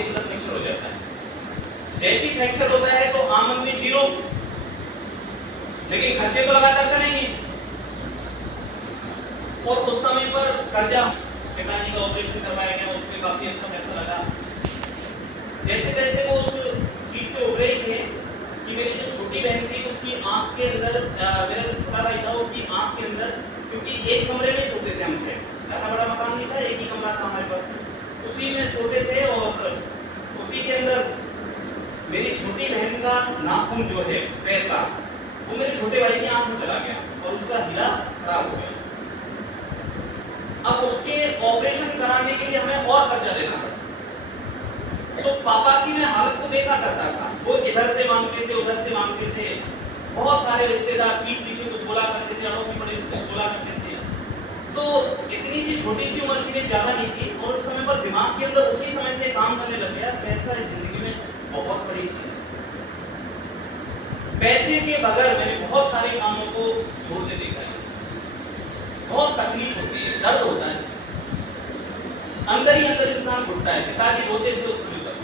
के अंदर फ्रैक्चर हो जाता है। जैसे ही फ्रैक्चर होता है तो आमदनी जीरो, लेकिन खर्चे तो लगातार चलेंगे। और उस समय पर कर्जा, पिताजी का ऑपरेशन करवाया गया, उसमें काफी अच्छा पैसा लगा। जैसे जैसे वो उस चीज से उभरे थे कि मेरी जो छोटी बहन थी उसकी आंख के अंदर, मेरा जो छोटा भाई था उसकी आंख के अंदर, क्योंकि एक कमरे में सोते थे हम, ज्यादा बड़ा मकान नहीं था, एक ही कमरा था हमारे पास, उसी में सोते थे। और उसी के अंदर मेरी छोटी बहन का नाखून जो है पैर का, वो मेरे छोटे भाई की आंख में चला गया और उसका हीरा खराब हो गया। अब उसके ऑपरेशन कराने के लिए हमें और कर्जा लेना पड़ा। तो पापा की मैं हालत को देखा करता था, वो इधर से मांगते थे, उधर से मांगते थे, बहुत सारे रिश्तेदार पीठ पीछे कुछ बोला करते थे, अड़ोसी पड़ोसी कुछ बोला करते थे। तो इतनी सी छोटी सी उम्र की ज्यादा नहीं थी, और उस समय पर दिमाग के अंदर उसी समय से काम करने लग गया, पैसा इस जिंदगी में बहुत बड़ी चीज है। पैसे के बगैर मैंने बहुत सारे कामों को छोड़ते देखा है। बहुत तकलीफ होती है, दर्द होता है, अंदर ही अंदर इंसान घुटता है। पिताजी रोते थे उस समय पर,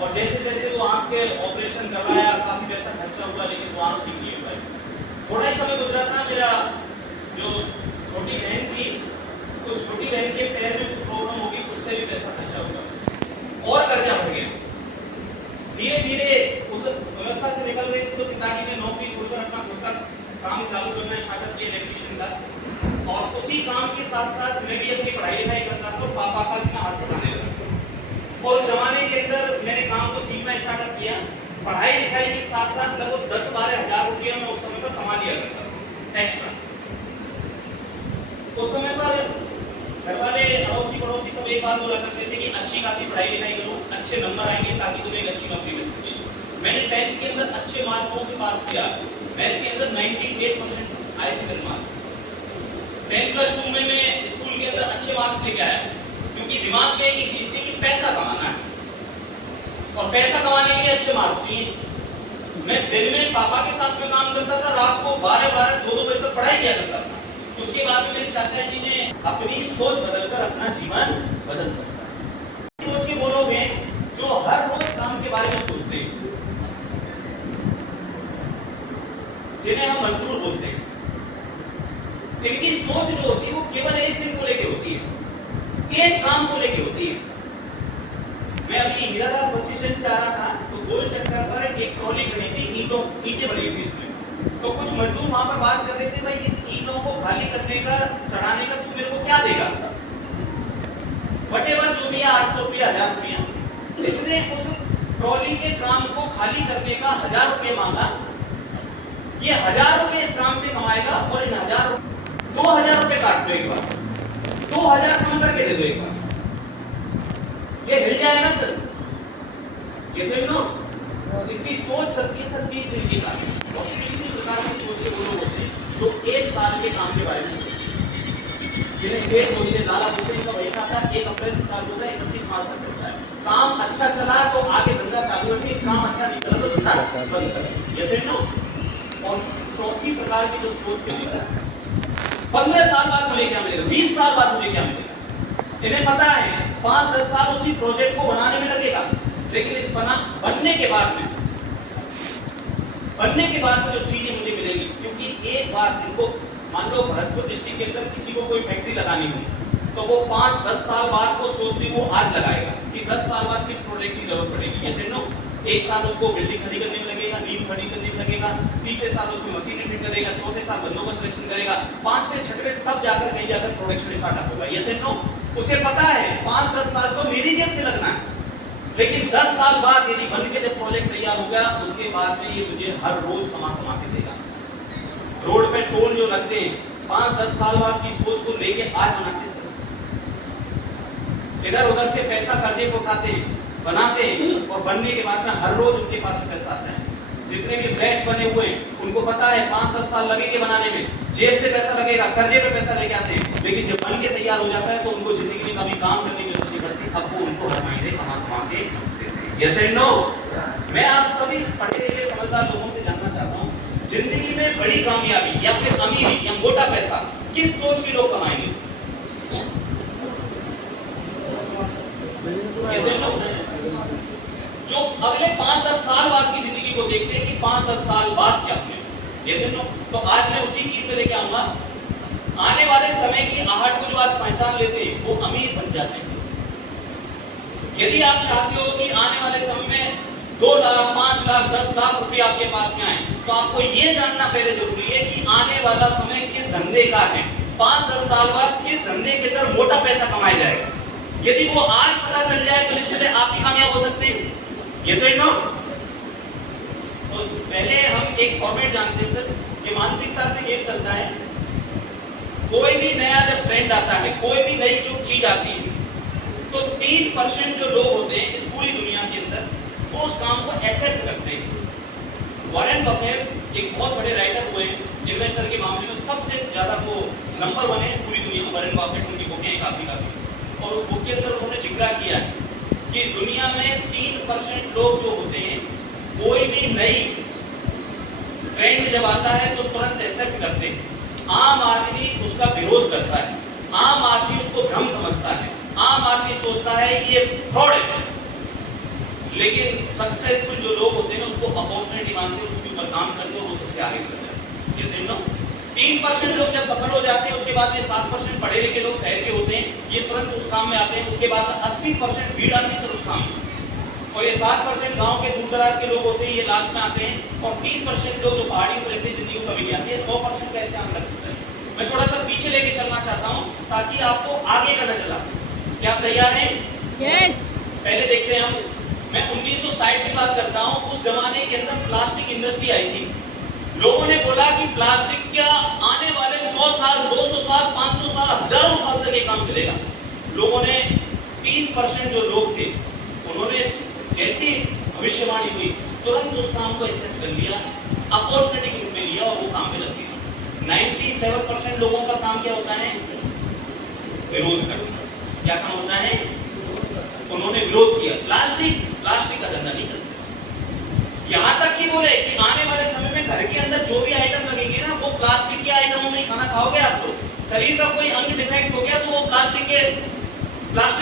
और जैसे जैसे वो आंख के ऑपरेशन करवाया, काफी पैसा खर्चा हुआ, लेकिन वो आंख ठीक नहीं हुआ। थोड़ा ही समय गुजरा था, मेरा जो छोटी बहन थी, तो छोटी बहन के पैर में कुछ प्रॉब्लम होगी, उस पर भी पैसा खर्चा हुआ और कर्जा हो गया। धीरे धीरे उस व्यवस्था से निकल रहे थे तो पिताजी ने नौकरी छोड़कर अपना खुद का काम चालू करना स्टार्ट किया, इलेक्ट्रीशियन का। और उसी काम के साथ साथ मैं भी अपनी पढ़ाई लिखाई करता था और पापा का भी हाथ बढ़ाने लगा। और उस जमाने के अंदर मैंने काम को सीखना स्टार्ट किया। पढ़ाई लिखाई के साथ साथ लगभग 10-12 हजार रुपया मैं उस समय पर कमा लिया करता था एक्स्ट्रा। उस समय पर घर वाले, अड़ोसी पड़ोसी सब एक बात बोला करते थे कि अच्छी खासी पढ़ाई लिखाई करो, अच्छे नंबर आएंगे ताकि तुम्हें एक अच्छी नौकरी मिल सके। मैंने 10th के अंदर अच्छे मार्कों से पास किया। मैथ के अंदर 98% आए थे मार्क्स। 10+2 में मैं स्कूल के अंदर अच्छे मार्क्स लेके आया, क्योंकि दिमाग में एक ही चीज थी कि पैसा कमाना है, और पैसा कमाने के लिए अच्छे मार्क्स चाहिए। मैं दिन में पापा के साथ में काम करता था, रात को 12-12, 2-2 बजे तक पढ़ाई किया करता था। उसके बाद में मेरे चाचा जी ने अपनी सोच बदलकर अपना जीवन बदल सकता है। सोच के बोलोगे जो हर रोज काम के बारे में सोचते हैं, जिन्हें हम मजदूर बोलते हैं, इनकी सोच जो होती है वो केवल एक दिन को लेके होती है, एक काम को लेके होती है। मैं अभी हीरादास बस स्टैंड से आ रहा था, तो गोल चक्कर पर एक ट्रॉली खड़ी थी, ईंटें पड़ी थी इसमें। तो कुछ मजदूर वहां पर बात कर रहे थे, भाई इस ईंटों को खाली करने का, चढ़ाने का तू मेरे को क्या देगा? वटेवर जो भी है, 800 रुपया, 1000 रुपया। इसने उस ट्रॉली के काम को खाली करने का 1000 रुपया मांगा। ये 1000 रुपये इस काम से कमाएगा, और इन 2000 रुपये काट दो एक बार, 2000 कम करके दे दो एक बार, ये हिल जाएगा सर? ये सुन लो, इसकी सोच 30 दिन की था। सोच के वो लोग होते हैं जो 1 साल के काम के बारे में, जिन्हें सेठ मोदी ने लाला बोलते हैं, वही था 1 अप्रैल से स्टार्ट होता है, 31 मार्च तक चलता है। काम अच्छा चला तो आगे धंधा चालू रखिए, काम अच्छा नहीं चला तो धंधा बंद करिए। ये सुन लो। और चौथी प्रकार की जो सोच के लिए 15 साल बाद मुझे क्या मिलेगा, 20 साल बाद मुझे क्या मिलेगा, इन्हें पता है 5-10 साल उसी प्रोजेक्ट को बनाने में लगेगा, लेकिन इस बनने के बाद में जो चीजें मुझे मिलेंगी, क्योंकि एक बात इनको, मान लो भरतपुर डिस्ट्रिक्ट के अंदर किसी को कोई फैक्ट्री लगानी हो, तो वो 5-10 साल बाद को सोचती वो आज लगाएगा कि 10 साल बाद किस प्रोजेक्ट की जरूरत पड़ेगी। जैसे नो 1 साल उसको बिल्डिंग खड़ी करने में लगेगा, नींव खड़ी करने में लगेगा, तीसरे साल उसमें मशीन फिट करेगा, चौथे साल बंदों का सिलेक्शन करेगा, 5वें 6वें तब जाकर कहीं जाकर प्रोडक्शन स्टार्टअप होगा। ये नो उसे पता है 5-10 साल तो मेरी जेब से लगना है, लेकिन 10 साल बाद यदि बन के जब प्रोजेक्ट तैयार हो गया, उसके बाद में ये मुझे हर रोज कमा के देगा। रोड पे टोल जो लगते हैं 5-10 साल बाद की सोच को लेके आज बनाते सर, इधर उधर से पैसा कर्जे को उठाते बनाते, और बनने के बाद में हर रोज उनके पास पैसा आता है। जितने भी फ्लैट्स बने हुए हैं उनको पता है 5-10 साल लगेंगे बनाने में, जेब से पैसा लगेगा, कर्जे पे पैसा लेके आते हैं, लेकिन जब बन के तैयार हो जाता है तो उनको जिंदगी में कभी काम करने की जरूरत नहीं पड़ती, अब वो उनको हर महीने कमा के यस एंड नो। मैं आप सभी पढ़े लिखे समझदार लोगों से जानना चाहता हूँ, जिंदगी में बड़ी कामयाबी या फिर अमीरी या मोटा पैसा किस सोच के लोग कमाएंगे? Yes and no. जो अगले 5-10 साल बाद की जिंदगी को देखते हैं कि 5-10 साल बाद क्या होने, जैसे तो आज मैं उसी चीज पे लेके आऊंगा। आने वाले समय की आहट को जो आज पहचान लेते हैं वो अमीर बन जाते हैं। यदि आप चाहते हो कि आने वाले समय में 2 लाख, 5 लाख, 10 लाख रुपए आपके पास में आए, तो आपको ये जानना पहले जरूरी है कि आने वाला समय किस धंधे का है, 5-10 साल बाद किस धंधे के अंदर मोटा पैसा कमाया जाएगा। यदि वो आज पता चल जाए तो निश्चित है आप भी कामयाब हो सकते हैं। यस और नो? तो पहले हम एक फॉर्मेट जानते हैं सर, ये मानसिकता से गेम चलता है। कोई भी नया जब ट्रेंड आता है, कोई भी नई जो चीज आती है, तो 3% जो लोग होते हैं इस पूरी दुनिया के अंदर वो उस काम को एक्सेप्ट करते हैं। वॉरेन बफेट एक बहुत बड़े राइटर हुए, इन्वेस्टर के मामले में सबसे ज्यादा वो नंबर 1 है इस पूरी दुनिया में। वॉरेन बफेट, उनकी बुकें काफी और उस बुक के अंदर उन्होंने जिक्र किया है कि दुनिया में 3% लोग जो होते हैं कोई भी नई ट्रेंड जब आता है तो तुरंत एक्सेप्ट करते हैं। आम आदमी उसका विरोध करता है, आम आदमी उसको भ्रम समझता है, आम आदमी सोचता है ये फ्रॉड है। लेकिन सक्सेसफुल जो लोग होते हैं उसको अपॉर्चुनिटी मानते हैं, उसके ऊपर काम करते हैं, वो सबसे आगे बढ़ जाते हैं। जैसे नो 3% लोग जब सफल हो जाते हैं उसके बाद ये 7% पढ़े लिखे लोग शहर के होते हैं, ये तुरंत उस काम में आते हैं। उसके बाद 80% भीड़ आती है उस काम में, और ये 7% गांव के दूर दराज के लोग होते हैं, ये लास्ट में आते हैं। और 3% लोग जो पहाड़ी पर रहते हैं जिंदगी को कभी नहीं आती है। 100% कैसे आम रख सकते हैं। मैं थोड़ा सा पीछे लेके चलना चाहता हूँ ताकि आपको आगे का नजर आ सके। क्या आप तैयार हैं? यस। पहले देखते हैं हम, मैं 1960 की बात करता हूँ। उस जमाने के अंदर प्लास्टिक इंडस्ट्री आई थी। लोगों ने बोला कि प्लास्टिक क्या आने वाले 100 साल, 200 साल, 500 साल, हजारों साल तक ये काम चलेगा। लोगों ने 3% जो लोग थे उन्होंने जैसी भविष्यवाणी हुई तुरंत उस काम को एक्सेप्ट कर लिया, अपॉर्चुनिटी के रूप में लिया और वो काम में लग गया। 97% लोगों का काम क्या होता है? विरोध करना। क्या काम होता है? उन्होंने विरोध किया। प्लास्टिक का धंधा नहीं चल सकता। यहां तक कि बोले कि आने वाले समय में घर के अंदर जो भी आइटम लगेंगे ना वो प्लास्टिक के आइटमों में खाना खाओगे आप। तो शरीर का कोई अंग डिफेक्ट हो गया तो वो प्लास्टिक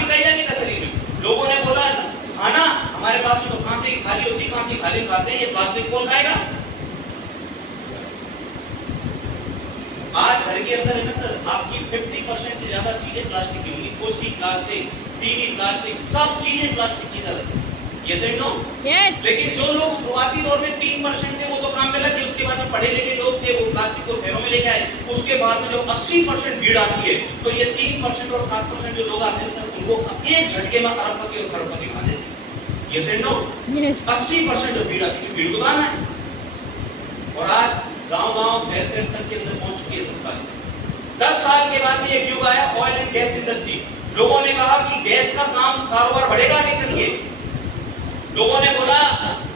का ही लगेगा शरीर में। लोगों ने बोला खाना हमारे पास में तो खांसी खाली होती, खांसी खाली खाते हैं, ये प्लास्टिक कौन खाएगा? आज घर के अंदर है ना सर, आपकी 50% से ज्यादा चीजें प्लास्टिक की होंगी। कुर्सी प्लास्टिक, टीवी प्लास्टिक, सब चीजें प्लास्टिक की ज्यादा। यस और नो? यस। लेकिन जो लोग शुरुआती दौर में 3% थे वो तो काम में लगे। उसके बाद जो पढ़े लिखे लोग थे वो प्लास्टिक को शहरों में लेके आए। उसके बाद में जो 80% भीड़ आती है तो ये 3% और 7% जो लोग आते हैं सर उनको एक झटके में अरबपति और करोड़पति बना देते हैं। यस और नो? यस। 80% जो भीड़ आती है, भीड़ तो कहां है? और आज गांव-गांव, शहर तक के अंदर पहुंच चुकी है सब प्लास्टिक। 10 साल के बाद ये युग आया ऑयल एंड गैस इंडस्ट्री। लोगों ने कहा कि गैस का काम कारोबार बढ़ेगा आगे चल के। लोगों ने बोला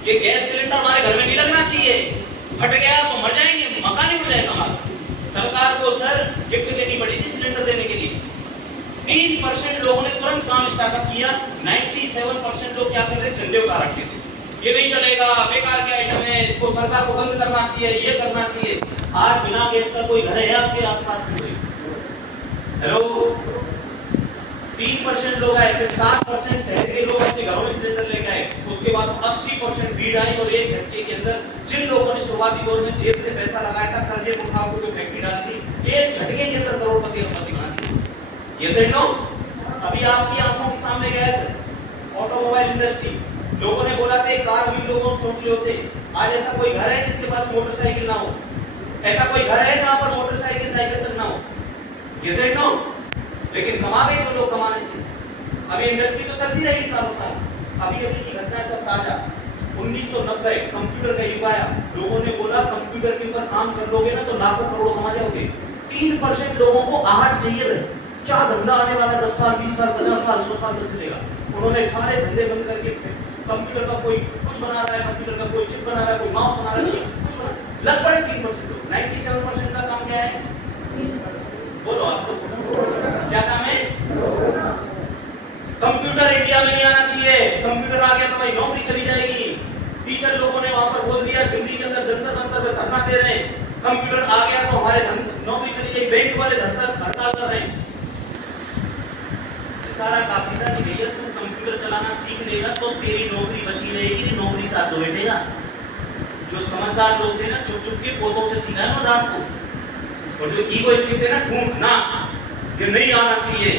ये गैस सिलेंडर हमारे घर में नहीं लगना चाहिए, फट गया तो मर जाएंगे, मकान ही उड़ जाएगा हमारा। सरकार को सर गिफ्ट देनी पड़ी थी सिलेंडर देने के लिए। 3% लोगों ने तुरंत काम स्टार्ट किया। 97% लोग क्या कर रहे? झंडे उतार रखे थे, ये नहीं चलेगा, बेकार के आइटम है, इसको सरकार को बंद करना चाहिए, ये करना चाहिए। आज बिना गैस का कोई घर है आपके आसपास में? कोई? हेलो? 3% लोग आए, फिर 7% शहर के लोग अपने घरों में सिलेंडर लेके आए। उसके बाद 80% भीड़ आई और एक झटके के अंदर जिन लोगों ने शुरुआती दौर में जेब से पैसा लगाया था, कर्जे उठा के फैक्ट्री डाली थी, एक झटके के अंदर करोड़पति बना दिए। यस और नो? अभी आपकी आंखों के सामने गया सर ऑटोमोबाइल इंडस्ट्री। लोगों ने बोला था कार भी लोगों चौंचले होते। आज ऐसा कोई घर है जिसके पास मोटरसाइकिल ना हो? ऐसा कोई घर है जहां पर मोटरसाइकिल साइकिल तक ना हो? यस और नो? लेकिन कमा गए तो लोग कमाने थे। अभी इंडस्ट्री तो चलती रही सालों साल। अभी अभी की घटना है सब ताजा। 1990 कंप्यूटर का युग आया। लोगों ने बोला कंप्यूटर के ऊपर काम कर लोगे ना तो लाखों करोड़ों कमा जाओगे। 3% लोगों को आहट चाहिए बस, क्या धंधा आने वाला 10 साल, 20 साल, 50 साल, 100 साल तक चलेगा। उन्होंने सारे धंधे बंद करके कंप्यूटर का कोई कुछ बना रहा है, कंप्यूटर का कोई चिप बना रहा है, कोई माउस बना रहा है, कुछ बना, लग पड़े 3% लोग। 97% का काम क्या है? बोलो आप लोग, क्या काम है? कंप्यूटर इंडिया में नहीं आना चाहिए। कंप्यूटर आ गया तो भाई नौकरी चली जाएगी। टीचर लोगों ने वहां पर बोल दिया, दिल्ली के अंदर जंतर मंतर पे धरना दे रहे हैं, कंप्यूटर आ गया तो हमारे नौकरी चली जाएगी। बैंक वाले हड़ताल कर रहे हैं। सारा काफी था कि भैया तुम कंप्यूटर कंप्यूटर चलाना सीख लेगा तो तेरी नौकरी बची रहेगी, नौकरी साथ तो बैठेगा। जो समझदार लोग थे ना, चुप चुप के पोतों से सीखा है ना रात को, और जो ईगोइस्टिक थे ना, ढूंढना कि नहीं आना चाहिए,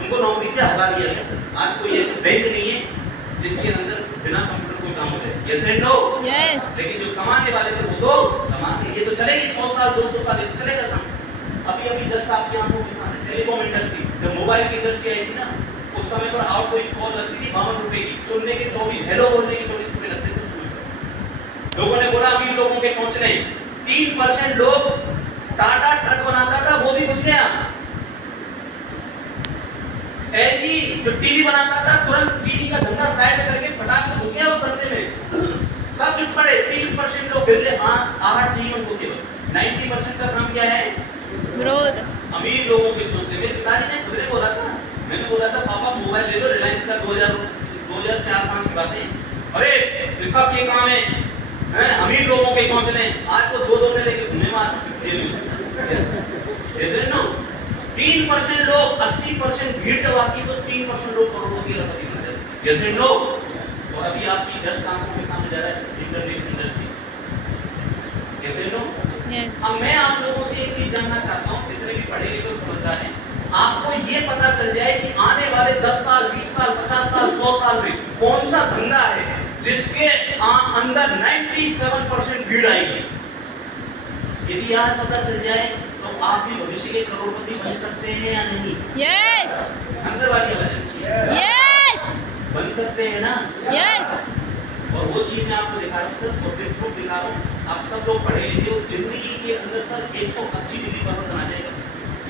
उनको नौकरी से हटा दिया गया सर। आज कोई ऐसे बैंक नहीं है जिसके अंदर बिना कंप्यूटर कोई काम हो जाए। Yes and no? यस। लेकिन जो कमाने वाले थे वो तो कमाने, ये तो चलेगी 100 साल 200 साल, ये तो चलेगा काम। अभी अभी जस्ट आपकी आंखों के सामने टेलीकॉम इंडस्ट्री, जब मोबाइल की इंडस्ट्री आई थी ना, उस समय पर आउटगोइंग कॉल लगती थी 52 रुपए की, सुनने के 24, हेलो बोलने के 24 रुपए लगते थे। लोगों ने बोला अभी लोगों के सोचने 3% लोग टाटा ट्रक बनाता था वो भी घुस गया। एलजी जो टीवी बनाता था तुरंत टीवी का धंधा साइड करके फटाक से घुस गया उस धंधे में। सब जुट पड़े। 3% लोग बिरले आहट चाहिए उनको केवल। 90% का काम क्या है? विरोध। अमीर लोगों के सोचते। मेरे पिताजी ने खुद ने बोला था, मैंने बोला था पापा मोबाइल ले लो रिलायंस का 2004-5 की बातें। अरे इसका क्या काम है? अमीर लोगों के सोचने। आज तो 2-2 में लेके घूमे मार जेल में। ऐसे ना 3% लोग 80% भीड़ जब आती तो 3% लोग करोड़ों की रपटी बन जाते। जैसे नो। और अभी आपकी 10 आंखों के सामने जा रहा है इंटरनेट इंडस्ट्री। जैसे नो। अब मैं आप लोगों से एक चीज जानना चाहता हूँ, जितने भी पढ़े लिखे और समझदार हैं, आपको ये पता चल जाए कि आने वाले 10 साल 20 साल 50 साल 100 साल में कौन सा धंधा है जिसके अंदर 97% भीड़ आएगी। यदि आज पता चल जाए तो आप भी भविष्य के करोड़पति बन सकते हैं या नहीं? यस। अंदर वाली आवाज यस। बन सकते हैं ना? यस। और वो चीज मैं आपको दिखा रहा हूँ सर, प्रूफ दिखा रहा हूँ। आप सब लोग पढ़े लिखे हो, जिंदगी के अंदर सर 180 डिग्री परिवर्तन आ जाएगा।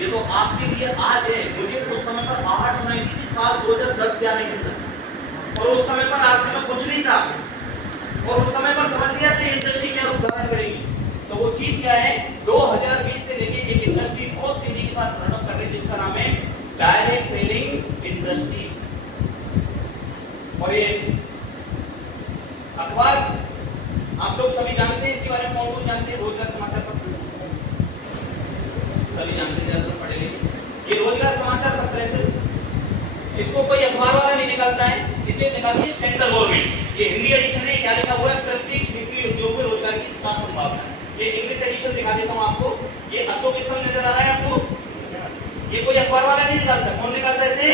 ये तो आपके लिए आज है। मुझे उस समय पर आहट सुनाई थी साल 2010-11 के अंदर, और उस समय पर आपसे में कुछ नहीं था, और उस समय पर समझ लिया था इंडस्ट्री क्या रूप धारण करेगी। तो वो चीज क्या है, 2020 से लेके एक इंडस्ट्री बहुत तेजी के साथ रन अप कर रही है जिसका नाम है डायरेक्ट सेलिंग इंडस्ट्री। और ये अखबार आप लोग सभी जानते हैं, इसके बारे में कौन कौन जानते हैं? रोजगार समाचार पत्र सभी जानते हैं, ज्यादातर पढ़े लिखे। ये रोजगार समाचार पत्र है सर, इसको कोई अखबार वाला नहीं निकालता है, इसे निकालती है सेंट्रल गवर्नमेंट। ये हिंदी एडिशन है, क्या लिखा हुआ है? प्रत्येक क्षेत्रीय उद्योग में रोजगार की विकास संभावना। ये इंग्लिश एडिशन दिखा देता हूं आपको। ये अशोक स्तंभ नजर आ रहा है आपको? ये कोई अखबार वाला नहीं निकालता। कौन निकालता है इसे?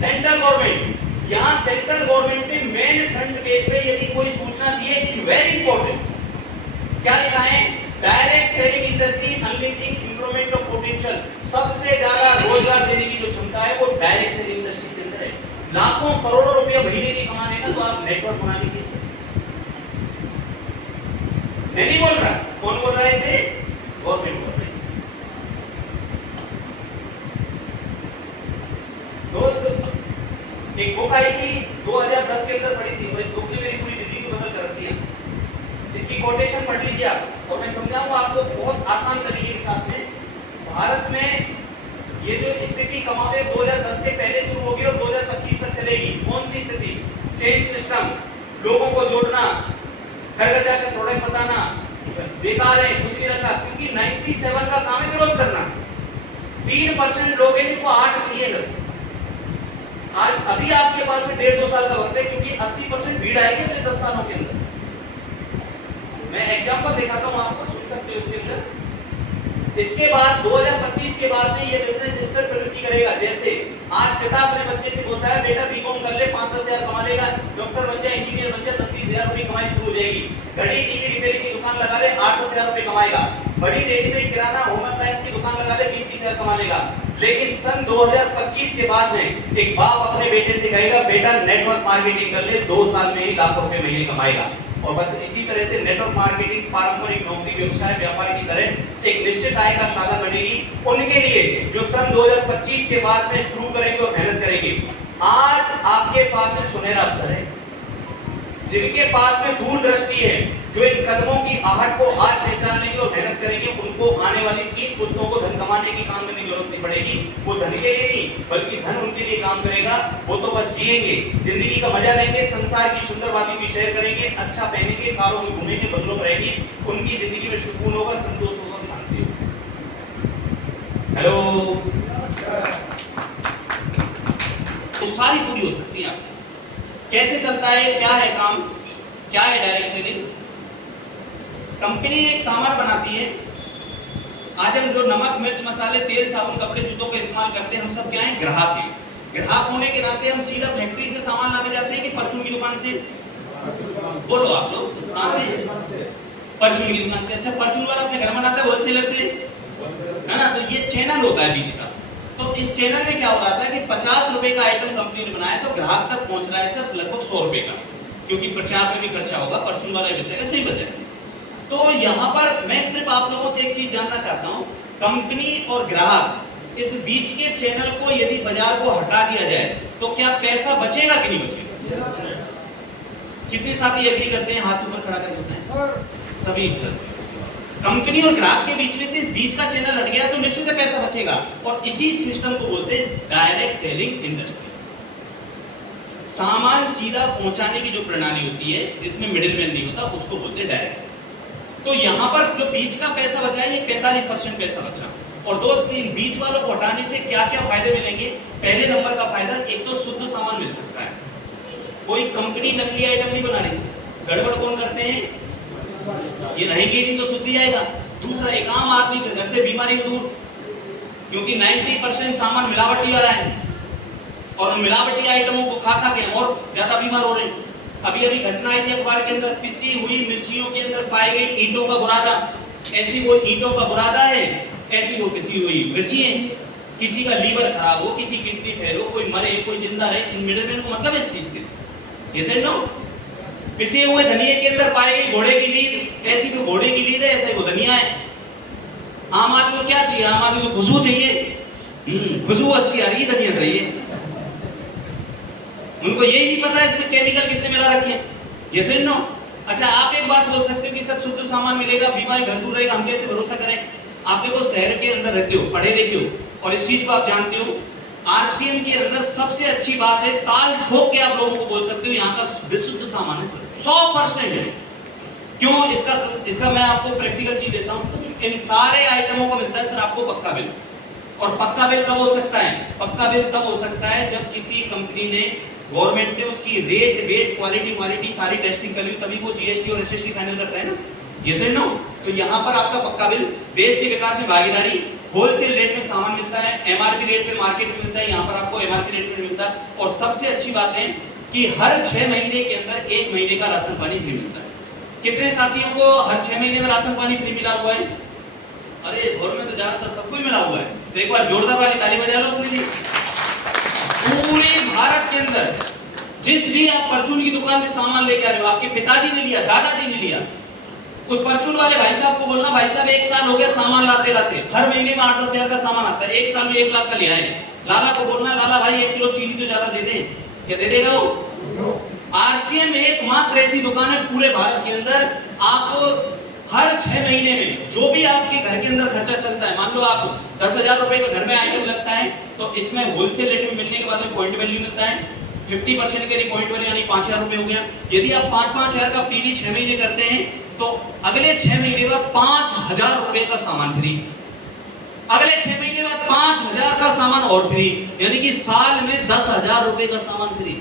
Central government. यहाँ सेंट्रल गवर्नमेंट ने मेन फ्रंट पेज पे यदि कोई सूचना दी है, इट इज वेरी इंपॉर्टेंट। क्या लिखा है? Direct selling industry unleashing improvement of potential. सबसे ज्यादा रोजगार देने की जो क्षमता है वो डायरेक्ट सेलिंग इंडस्ट्री के अंदर है। लाखों करोड़ों रुपए महीने के कमाने का तो आप नेटवर्क बना लीजिए। मैं नहीं बोल रहा, कौन बोल रहा है इसे? गवर्नमेंट बोल रही है। दोस्त एक बुक आई थी 2010 के अंदर पढ़ी थी, और इस बुक ने मेरी पूरी जिंदगी को बदल कर रख दिया। इसकी कोटेशन पढ़ लीजिए आप, और मैं समझाऊंगा आपको बहुत आसान तरीके के साथ में। भारत में ये जो स्थिति कमावे 2010 के पहले शुरू होगी और 2025 तक चलेगी। कौन सी स्थिति? चेन सिस्टम, लोगों को जोड़ना, घर घर जाकर प्रोडक्ट बताना, बेकार है, कुछ नहीं रखा, क्योंकि 97 का काम है विरोध करना। 3% लोग हैं जिनको 8 चाहिए बस। आज अभी आपके पास में 1.5-2 साल का वक्त है, क्योंकि 80% भीड़ आएगी अगले 10 सालों के अंदर। मैं एग्जांपल दिखाता हूं आपको, सुन सकते हो इसके अंदर। इसके बाद 2025 के बाद में ये बिजनेस इस तरह प्रवृत्ति करेगा, जैसे आज पिता अपने बच्चे से बोलता है बेटा बीकॉम कर ले, 5-10 हजार कमा लेगा, डॉक्टर बन जाए, इंजीनियर बन जाए, 10-20 हजार रुपए कमाई शुरू हो जाएगी। घड़ी टीवी रिपेयरिंग की दुकान लगा ले, 8-10 हजार रुपए कमाएगा। बड़ी रेडीमेड किराना होम अप्लायंस की दुकान लगा ले, 20-30 हजार कमा लेगा। लेकिन सन 2025 के बाद में एक बाप अपने बेटे से कहेगा बेटा नेटवर्क मार्केटिंग कर ले, 2 साल में ही लाखों रुपए महीने कमाएगा। और बस इसी तरह से नेटवर्क मार्केटिंग पारंपरिक नौकरी व्यवसाय व्यापार की तरह एक निश्चित आय का साधन बनेगी उनके लिए जो सन 2025 के बाद में शुरू करेंगे और मेहनत करेंगे। आज आपके पास में सुनहरा अवसर है, जिनके पास में दूरदृष्टि है, जो इन कदमों की आहट को आज पहचान लेंगे और मेहनत करेंगे, उनको आने वाली 3 पुस्तकों को धन कमाने की काम करने की जरूरत नहीं पड़ेगी। वो धन के लिए नहीं बल्कि धन उनके लिए काम करेगा। वो तो बस जिएंगे, जिंदगी का मजा लेंगे, संसार की सुंदर बातें भी शेयर करेंगे, अच्छा पहनेंगे, कारों में घूमेंगे, बंगलों में रहेंगी। उनकी जिंदगी में सुकून होगा, संतोष होगा, शांति होगी। हेलो, तो सारी पूरी हो सकती है आपकी। कैसे चलता है, क्या है काम, क्या है डायरेक्ट सेलिंग। कंपनी एक सामान बनाती है। आज हम जो नमक मिर्च मसाले तेल साबुन कपड़े जूतों का इस्तेमाल करते हैं, हम सब क्या है, ग्राहक हैं। ग्राहक होने के नाते हम सीधा फैक्ट्री से सामान लाने जाते हैं कि परचून की दुकान से? बोलो आप लोग, कहां से? परचून की दुकान से। अच्छा, परचून वाला अपने घर में बनाता है होलसेलर से, है ना? तो ये चैनल होता है बीच का। तो इस चैनल में क्या हो रहा था कि 50 रुपए का आइटम कंपनी ने बनाया तो ग्राहक तक पहुंच रहा है सिर्फ लगभग 100 रुपए का, क्योंकि प्रचार में भी खर्चा होगा, परचून वाला ही बचेगा, सही बचेगा। तो यहाँ पर मैं सिर्फ आप लोगों से एक चीज जानना चाहता हूँ, कंपनी और ग्राहक इस बीच के चैनल को यदि बाजार को हटा दिया जाए तो क्या पैसा बचेगा कि नहीं बचेगा? कितने साथी एग्री करते हैं? हाथ ऊपर खड़ा कर देते हैं सभी सर। कंपनी और ग्राहक के बीच में से इस बीच का चैनल हट गया तो निश्चित है पैसा बचेगा, और इसी सिस्टम को बोलते हैं डायरेक्ट सेलिंग इंडस्ट्री। सामान सीधा पहुंचाने की जो प्रणाली होती है जिसमें मिडिलमैन नहीं होता, उसको बोलते हैं डायरेक्ट सेलिंग। तो यहाँ पर जो बीच का पैसा बचा है, ये 45% पैसा बचा। और दोस्त, इन बीच वालों को हटाने से क्या क्या फायदे मिलेंगे? पहले नंबर का फायदा, एक तो शुद्ध सामान मिल सकता है, कोई कंपनी नकली आइटम नहीं बना रही है। गड़बड़ कौन करते हैं? ये रहेंगे नहीं तो शुद्ध ही आएगा। दूसरा, एक आम आदमी के घर से बीमारी दूर, क्योंकि 90% सामान मिलावटी आ रहा है, और उन मिलावटी आइटमों को खा खा के और ज्यादा बीमार हो रहे हैं। अभी अभी घटना आई थी अखबार के अंदर, पिसी हुई मिर्चियों के अंदर पाई गई ईंटों का बुरादा। ऐसी वो ईंटों का बुरादा है, ऐसी वो पिसी हुई मिर्ची है। किसी का लीवर खराब हो, किसी की किडनी फेल हो, कोई मरे कोई जिंदा रहे, इन मिडिलमैन को मतलब इस चीज से, ये से नो। पिसे हुए धनिये के अंदर पाई गई घोड़े की लीद, ऐसी तो घोड़े की लीद है, ऐसा ही वो धनिया है। आम आदमी को क्या चाहिए? आम आदमी को खुशबू चाहिए, खुशबू अच्छी आ रही है, धनिया चाहिए। उनको यही नहीं पता इसमें केमिकल कितने मिला रखे हैं, ये से नो। अच्छा, आप एक बात बोल सकते हो कि सब शुद्ध सामान मिलेगा, बीमारी घर दूर रहेगा, हम कैसे भरोसा करें? आप देखो, शहर के अंदर रहते हो, पढ़े लिखे हो, और इस चीज को आप जानते हो, आरसीएम के अंदर सबसे अच्छी बात है, ताल ठोक के आप लोगों को बोल सकते हो, यहाँ का विशुद्ध सामान है सर, 100% है। क्यों? इसका मैं आपको प्रैक्टिकल चीज देता हूँ। इन सारे आइटमों को मिलता है सर आपको पक्का बिल। और पक्का बिल कब हो सकता है? पक्का बिल तब हो सकता है जब किसी कंपनी ने, गवर्नमेंट ने उसकी रेट वेट क्वालिटी सारी टेस्टिंग कर ली, तभी वो जीएसटी और एसएसटी फाइनल करता है ना, ये सर नो। तो यहाँ पर आपका पक्का बिल, देश के विकास में भागीदारी, होलसेल रेट में सामान मिलता है, एमआरपी रेट पे मार्केट में मिलता है, यहाँ पर आपको एमआरपी रेट में मिलता है। और सबसे अच्छी बात है कि हर 6 महीने के अंदर 1 महीने का राशन पानी फ्री मिलता है। कितने साथियों को हर 6 महीने में राशन पानी फ्री मिला हुआ है? अरे इस हॉल में तो ज्यादातर सबको मिला हुआ है, तो एक बार जोरदार वाली ताली बजा लो अपने लिए। पूरे भारत के अंदर जिस भी आप परचून की दुकान से सामान लेके आ रहे हो, आपके पिताजी ने लिया, दादाजी ने लिया, उस परचून वाले भाई साहब को बोलना, भाई साहब 1 साल हो गया सामान लाते लाते, हर महीने में 8-10 हजार का सामान आता है, 1 साल में 1 लाख का लिया है। लाला को बोलना, लाला भाई 1 किलो चीनी तो ज्यादा दे दे, क्या दे देगा वो? आरसीएम एकमात्र ऐसी दुकान है पूरे भारत के अंदर, आप हर 6 महीने में जो भी आपके घर के अंदर खर्चा चलता है, मान लो आप 10,000 रुपए का घर में आइटम लगता है, तो इसमें होलसेल रेट में मिलने के बाद में पॉइंट वैल्यू मिलता है, 50% के लिए पॉइंट वैल्यू यानी 5,000 रुपए हो गया। यदि आप 5-5 हजार का पीवी 6 महीने करते हैं तो अगले 6 महीने बाद 5,000 रुपए का सामान फ्री, अगले 6 महीने बाद 5,000 का सामान और फ्री, यानी कि साल में 10,000 रुपए का सामान फ्री।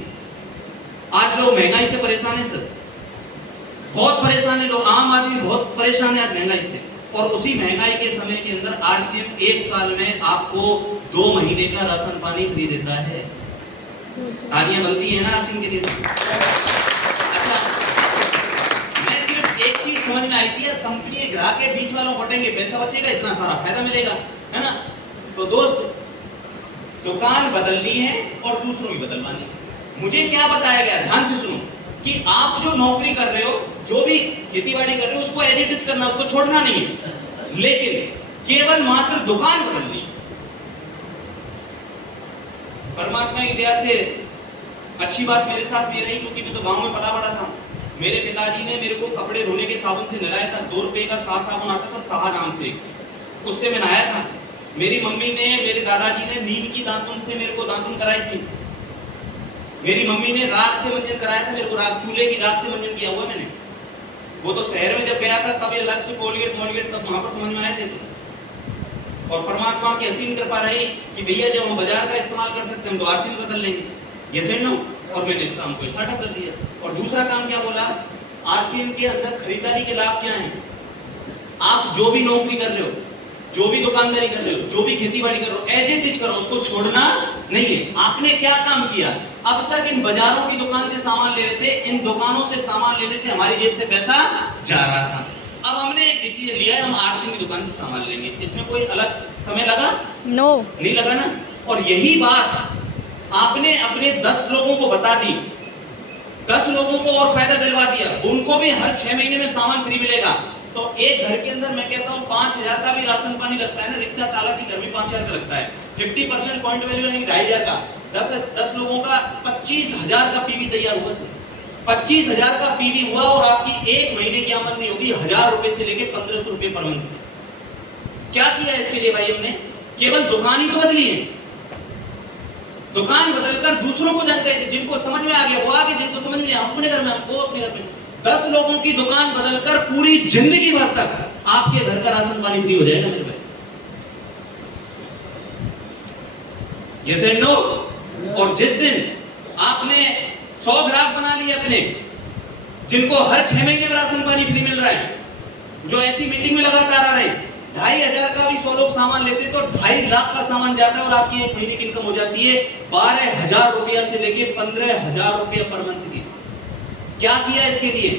आज लोग महंगाई से परेशान है सर, बहुत परेशान है लोग, आम आदमी बहुत परेशान है आज महंगाई से। और उसी महंगाई के समय के अंदर आरसीएम 1 साल में आपको 2 महीने का राशन पानी फ्री देता है। तालियां बनती है ना आरसीएम के लिए। अच्छा, मैं सिर्फ एक चीज समझ में आई थी, यार कंपनी ग्राहक के बीच वालों को हटेंगे, पैसा बचेगा, इतना सारा फायदा मिलेगा, है ना? तो दोस्त, दुकान बदलनी है और दूसरों की बदलवानी है। मुझे क्या बताया गया, ध्यान से सुनो, कि आप जो नौकरी कर रहे हो, जो भी खेतीबाड़ी कर रहे हो, उसको एज इट इज करना, उसको छोड़ना नहीं है, लेकिन केवल मात्र दुकान बदलनी है। परमात्मा की दया से अच्छी बात मेरे साथ ये रही, क्योंकि मैं तो गांव में पला बड़ा था। मेरे पिताजी ने मेरे को कपड़े धोने के साबुन से नहलाया था, 2 रुपए का साबुन आता था, साहा नाम से, उससे मैं नहाया था। मेरी मम्मी ने, मेरे दादाजी ने नीम की दातुन से मेरे को दातुन कराई थी। मेरी मम्मी ने राख से मंजन कराया था मेरे को, चूल्हे की राख से मंजन किया हुआ मैंने। वो तो शहर में जब गया था तब ये अलग से कोलगेट मोलगेट तब वहां पर समझ में आए थे। और परमात्मा की असीम कृपा रही कि भैया जब हम बाजार का इस्तेमाल कर सकते हैं, हम तो आरसीएम बदल लेंगे, ये सही नो। और मैंने इस काम को स्टार्टअप कर दिया। और दूसरा काम क्या बोला, आरसीएम के अंदर खरीदारी के लाभ क्या हैं? आप जो भी नौकरी कर रहे हो, जो भी दुकानदारी कर रहे हो, जो भी खेती बाड़ी कर रहे हो, एज इट इज करो, उसको छोड़ना नहीं है। आपने क्या काम किया? अब तक इन बाजारों की दुकान से सामान ले रहे थे, इन दुकानों से सामान लेने से हमारी जेब से पैसा जा रहा था। अब हमने एक डिसीजन लिया है, हम आरसीएम की दुकान से सामान लेंगे। इसमें कोई अलग समय लगा? नो, नहीं लगा ना। और यही बात आपने अपने 10 लोगों को बता दी, 10 लोगों को और फायदा दिलवा दिया, उनको भी हर 6 महीने में सामान फ्री मिलेगा। तो एक घर के अंदर मैं कहता हूं 5000 का भी राशन पानी लगता है ना, रिक्शा चालक की घर में 5000 का लगता है, 50% पॉइंट वैल्यू यानी 2500 का, 10 लोगों का 25000 का पीवी तैयार हुआ सर। 25000 का पीवी हुआ और आपकी एक महीने की आमदनी होगी 1000 रुपए से लेके 1500 रुपए पर मंथ। क्या किया इसके लिए भाई? हमने केवल दुकान ही तो बदली है, दुकान बदलकर दूसरों को जानकारी दी। जिनको समझ में आ गया वो आगे, जिनको समझ में नहीं आया अपने घर में, हमको अपने घर में। 10 लोगों की दुकान बदलकर पूरी जिंदगी भर तक आपके घर का राशन पानी फ्री हो जाएगा मेरे भाई। Yes and no? और जिस दिन आपने 100 ग्राहक बना लिए अपने, जिनको हर 6 महीने में राशन पानी फ्री मिल रहा है, जो ऐसी मीटिंग में लगातार आ रहे हैं, 2500 का भी 100 लोग सामान लेते तो 2.5 लाख का सामान जाता है और आपकी एक महीने की इनकम हो जाती है 12000 रुपया से लेके 15000 रुपया पर मंथ की। क्या किया इसके लिए?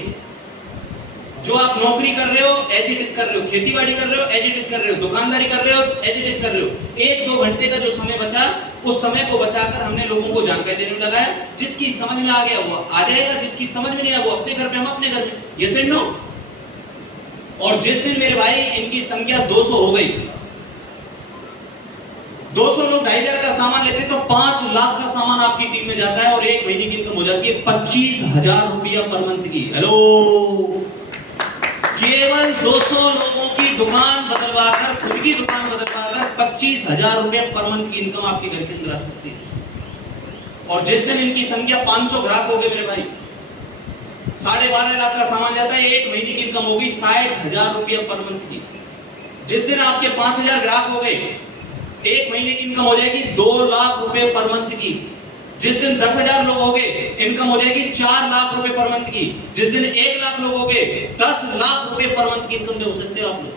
जो आप नौकरी कर रहे हो एज इट इज कर रहे हो, खेती बाड़ी कर रहे हो एज इट इज कर रहे हो, दुकानदारी कर रहे हो एज इट इज कर रहे हो। 1-2 घंटे का जो समय बचा, उस समय को बचाकर हमने लोगों को जानकारी देने में लगाया। जिसकी समझ में आ गया वो आ जाएगा, जिसकी समझ में नहीं आया वो अपने घर पे, हम अपने घर में। Yes and no? और जिस दिन मेरे भाई इनकी संख्या 200 हो गई, 200 लोग 2500 का सामान लेते तो 5 लाख का सामान आपकी टीम में जाता है और एक महीने की इनकम हो जाती है 25000 रुपया पर मंथ की। हेलो, केवल 200 लोगों की दुकान बदलवाकर, खुद की दुकान बदलवाकर 25000 रुपया पर मंथ की इनकम आपके घर के अंदर आ सकती है। और जिस दिन इनकी संख्या 500 ग्राहक हो गए मेरे भाई, 12.5 लाख का सामान जाता है, एक महीने की इनकम होगी 60000 रुपया पर मंथ की। जिस दिन आपके 5000 ग्राहक हो गए, एक महीने की इनकम हो जाएगी 2 लाख रुपए पर मंथ की। जिस दिन 10,000 लोग हो गए, इनकम हो जाएगी 4 लाख रुपए पर मंथ की। जिस दिन 1 लाख लोग हो गए, 10 लाख रुपए पर मंथ की इनकम ले हो सकते हो आप लोग,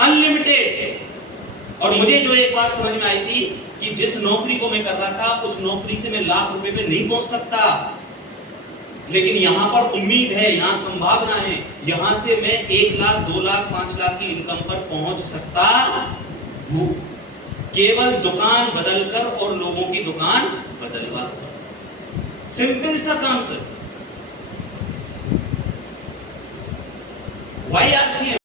अनलिमिटेड। और मुझे जो एक बात समझ में आई थी कि जिस नौकरी को मैं कर रहा था, उस नौकरी से मैं लाख रुपए पे नहीं पहुंच सकता, लेकिन यहां पर उम्मीद है, यहां संभावना है, यहां से मैं 1 लाख, 2 लाख, 5 लाख की इनकम पर पहुंच सकता हूं, केवल दुकान बदलकर और लोगों की दुकान बदलवा। सिंपल सा काम सर। Y RCM